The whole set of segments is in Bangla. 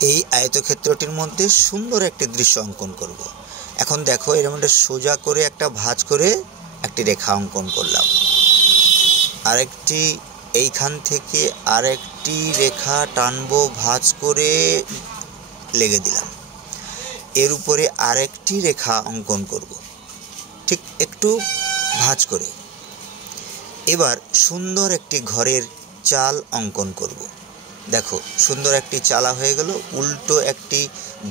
এই আয়তক্ষেত্রটির মধ্যে সুন্দর একটি দৃশ্য অঙ্কন করব। এখন দেখো এর মধ্যে সোজা করে একটা ভাঁজ করে একটি রেখা অঙ্কন করলাম, আরেকটি এইখান থেকে আরেকটি রেখা টানবো, ভাঁজ করে লেগে দিলাম, এর উপরে আরেকটি রেখা অঙ্কন করব ঠিক একটু ভাঁজ করে। এবার সুন্দর একটি ঘরের চাল অঙ্কন করব। দেখো সুন্দর একটি চালা হয়ে গেল, উল্টো একটি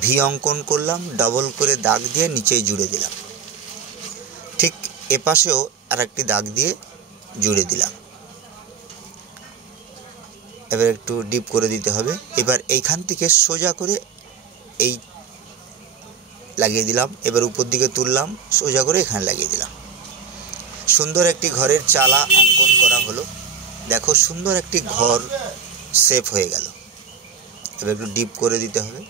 ভি অঙ্কন করলাম, ডাবল করে দাগ দিয়ে নিচে জুড়ে দিলাম, ঠিক এপাশেও আর একটি দাগ দিয়ে জুড়ে দিলাম। এবার একটু ডিপ করে দিতে হবে। এবার এইখান থেকে সোজা করে এই লাগিয়ে দিলাম, এবার উপর দিকে তুললাম, সোজা করে এখানে লাগিয়ে দিলাম। সুন্দর একটি ঘরের চালা অঙ্কন করা হলো। দেখো সুন্দর একটি ঘর শেপ হয়ে গেল। এবার একটু ডিপ করে দিতে হবে।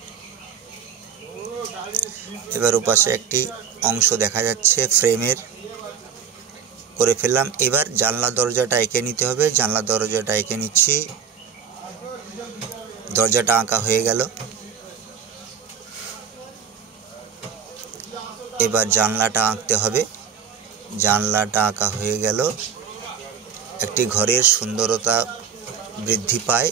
এবার ওপাশে একটি অংশ দেখা যাচ্ছে ফ্রেমের, করে ফেললাম। এবার জানলা দরজাটা এঁকে নিতে হবে। জানলা দরজাটা এঁকে নিচ্ছি। দরজাটা আঁকা হয়ে গেল। এবার জানলাটা আঁকতে হবে। জানলাটা আঁকা হয়ে গেল। একটি ঘরের সুন্দরতা বৃদ্ধি পায়,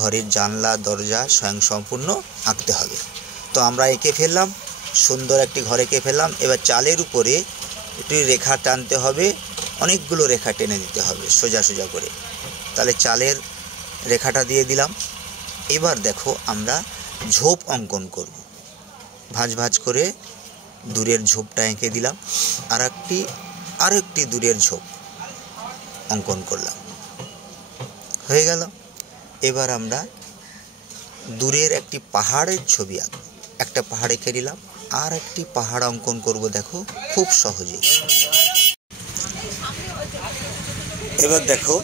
ঘরের জানলা দরজা স্বয়ংসম্পূর্ণ আঁকতে হবে। তো আমরা এঁকে ফেললাম, সুন্দর একটি ঘর এঁকে ফেললাম। এবার চালের উপরে একটি রেখা টানতে হবে, অনেকগুলো রেখা টেনে দিতে হবে সোজা সোজা করে, তাহলে চালের রেখাটা দিয়ে দিলাম। এবার দেখো আমরা ঝোপ অঙ্কন করব। ভাঁজ ভাঁজ করে দূরের ঝোপটা এঁকে দিলাম, আরেকটি দূরের ঝোপ অঙ্কন করলাম, হয়ে গেল। এবার আমরা দূরের একটি পাহাড়ের ছবি আঁকব। একটা পাহাড় এঁকে নিলাম, আর একটি পাহাড় অঙ্কন করব। দেখো খুব সহজে। এবার দেখো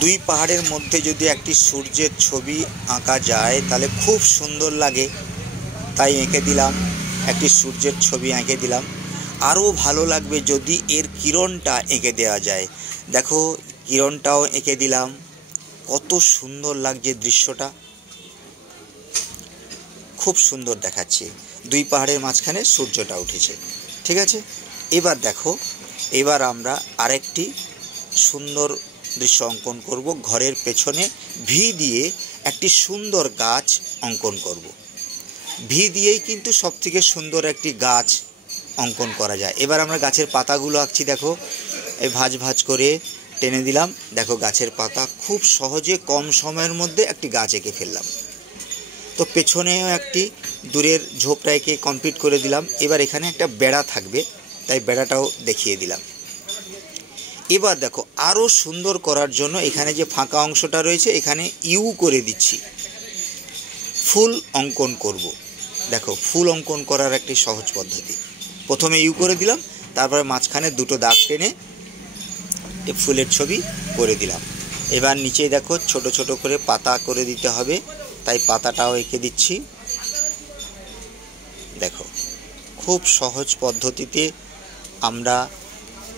দুই পাহাড়ের মধ্যে যদি একটি সূর্যের ছবি আঁকা যায় তাহলে খুব সুন্দর লাগে, তাই এঁকে দিলাম, একটি সূর্যের ছবি এঁকে দিলাম। আরও ভালো লাগবে যদি এর কিরণটা এঁকে দেওয়া যায়। দেখো কিরণটাও এঁকে দিলাম, কত সুন্দর লাগছে দৃশ্যটা, খুব সুন্দর দেখাচ্ছে। দুই পাহাড়ের মাঝখানে সূর্যটা উঠেছে, ঠিক আছে। এবার দেখো, এবার আমরা আরেকটি সুন্দর দৃশ্য অঙ্কন করব। ঘরের পেছনে ভি দিয়ে একটি সুন্দর গাছ অঙ্কন করব। ভি দিয়েই কিন্তু সবথেকে সুন্দর একটি গাছ অঙ্কন করা যায়। এবার আমরা গাছের পাতাগুলো আঁকছি। দেখো এই ভাঁজ ভাঁজ করে টেনে দিলাম। দেখো গাছের পাতা খুব সহজে কম সময়ের মধ্যে একটি গাছ এঁকে ফেললাম। তো পেছনেও একটি দূরের ঝোপটা এঁকে কমপ্লিট করে দিলাম। এবার এখানে একটা বেড়া থাকবে, তাই বেড়াটাও দেখিয়ে দিলাম। এবার দেখো আরও সুন্দর করার জন্য এখানে যে ফাঁকা অংশটা রয়েছে এখানে ইউ করে দিচ্ছি, ফুল অঙ্কন করব। দেখো ফুল অঙ্কন করার একটি সহজ পদ্ধতি। প্রথমে ইউ করে দিলাম, তারপরে মাঝখানে দুটো দাগ টেনে ফুলের ছবি করে দিলাম। এবার নিচে দেখো ছোট ছোট করে পাতা করে দিতে হবে, তাই পাতাটাও এঁকে দিচ্ছি। দেখো খুব সহজ পদ্ধতিতে আমরা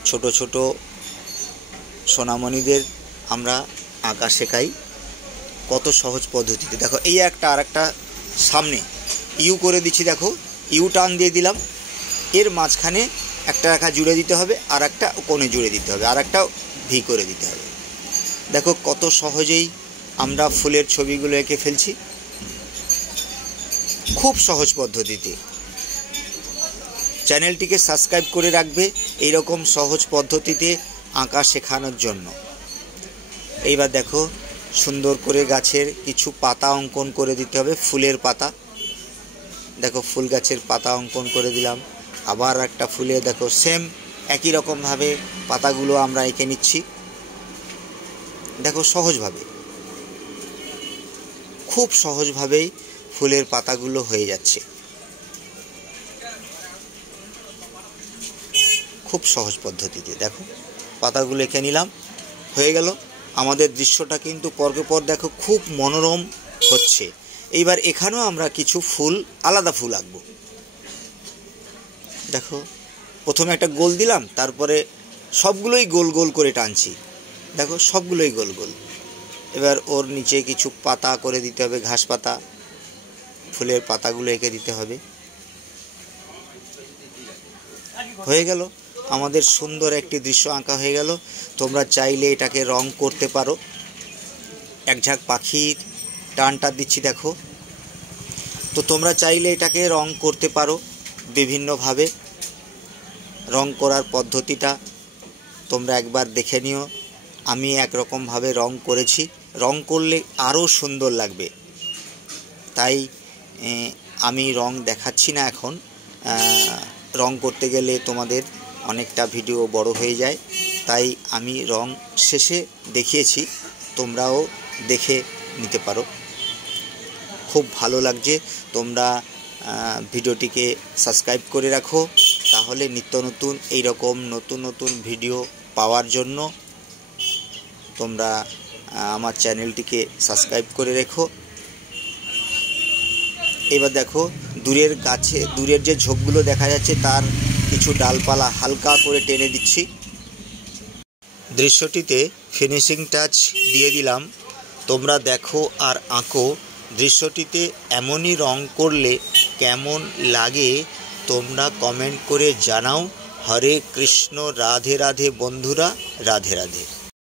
ছোট ছোট সোনামণিদের আমরা আঁকা শেখাই, কত সহজ পদ্ধতিতে। দেখো এই একটা আরেকটা সামনে ইউ করে দিচ্ছি। দেখো ইউ টান দিয়ে দিলাম, এর মাঝখানে একটা রেখা জুড়ে দিতে হবে, আর একটা কোণে জুড়ে দিতে হবে, আর একটা ভি করে দিতে হবে। দেখো কত সহজেই আমরা ফুলের ছবিগুলো এঁকে ফেলছি, খুব সহজ পদ্ধতিতে। চ্যানেলটিকে সাবস্ক্রাইব করে রাখবে এইরকম সহজ পদ্ধতিতে আঁকা শেখানোর জন্য। এইবার দেখো সুন্দর করে গাছের কিছু পাতা অঙ্কন করে দিতে হবে, ফুলের পাতা। দেখো ফুল গাছের পাতা অঙ্কন করে দিলাম। আবার একটা ফুলে দেখো সেম একই রকমভাবে পাতাগুলো আমরা এঁকে নিচ্ছি। দেখো সহজভাবে, খুব সহজভাবেই ফুলের পাতাগুলো হয়ে যাচ্ছে, খুব সহজ পদ্ধতিতে। দেখো পাতাগুলো এঁকে নিলাম, হয়ে গেল। আমাদের দৃশ্যটা কিন্তু পরকে পর দেখো খুব মনোরম হচ্ছে। এইবার এখানেও আমরা কিছু ফুল, আলাদা ফুল আঁকবো। দেখো প্রথমে একটা গোল দিলাম, তারপরে সবগুলোই গোল গোল করে টানছি। দেখো সবগুলোই গোল গোল। এবার ওর নিচে কিছু পাতা করে দিতে হবে, ঘাস পাতা, ফুলের পাতাগুলো এঁকে দিতে হবে। হয়ে গেল, আমাদের সুন্দর একটি দৃশ্য আঁকা হয়ে গেল। তোমরা চাইলে এটাকে রং করতে পারো। এক ঝাঁক পাখির টানটা দিচ্ছি দেখো। তো তোমরা চাইলে এটাকে রং করতে পারো বিভিন্নভাবে। রং করার পদ্ধতিটা তোমরা একবার দেখে নিও। আমি একরকমভাবে রং করেছি, রং করলে আরও সুন্দর লাগবে, তাই আমি রং দেখাচ্ছি না এখন। রং করতে গেলে তোমাদের অনেকটা ভিডিও বড় হয়ে যায়, তাই আমি রং শেষে দেখিয়েছি, তোমরাও দেখে নিতে পারো। খুব ভালো লাগছে। তোমরা ভিডিওটিকে সাবস্ক্রাইব করে রাখো, তাহলে নিত্য নতুন এইরকম নতুন নতুন ভিডিও পাওয়ার জন্য তোমরা আমার চ্যানেলটিকে সাবস্ক্রাইব করে রেখো। এবার দেখো, দূরের যে ঝোপগুলো দেখা যাচ্ছে তার কিছু ডালপালা হালকা করে টেনে দিচ্ছি। দৃশ্যটিতে ফিনিশিং টাচ দিয়ে দিলাম। তোমরা দেখো আর আঁকো। দৃশ্যটিতে এমনই রং করলে কেমন লাগে তোমরা কমেন্ট করে জানাও। হরে কৃষ্ণ, রাধে রাধে বন্ধুরা, রাধে রাধে।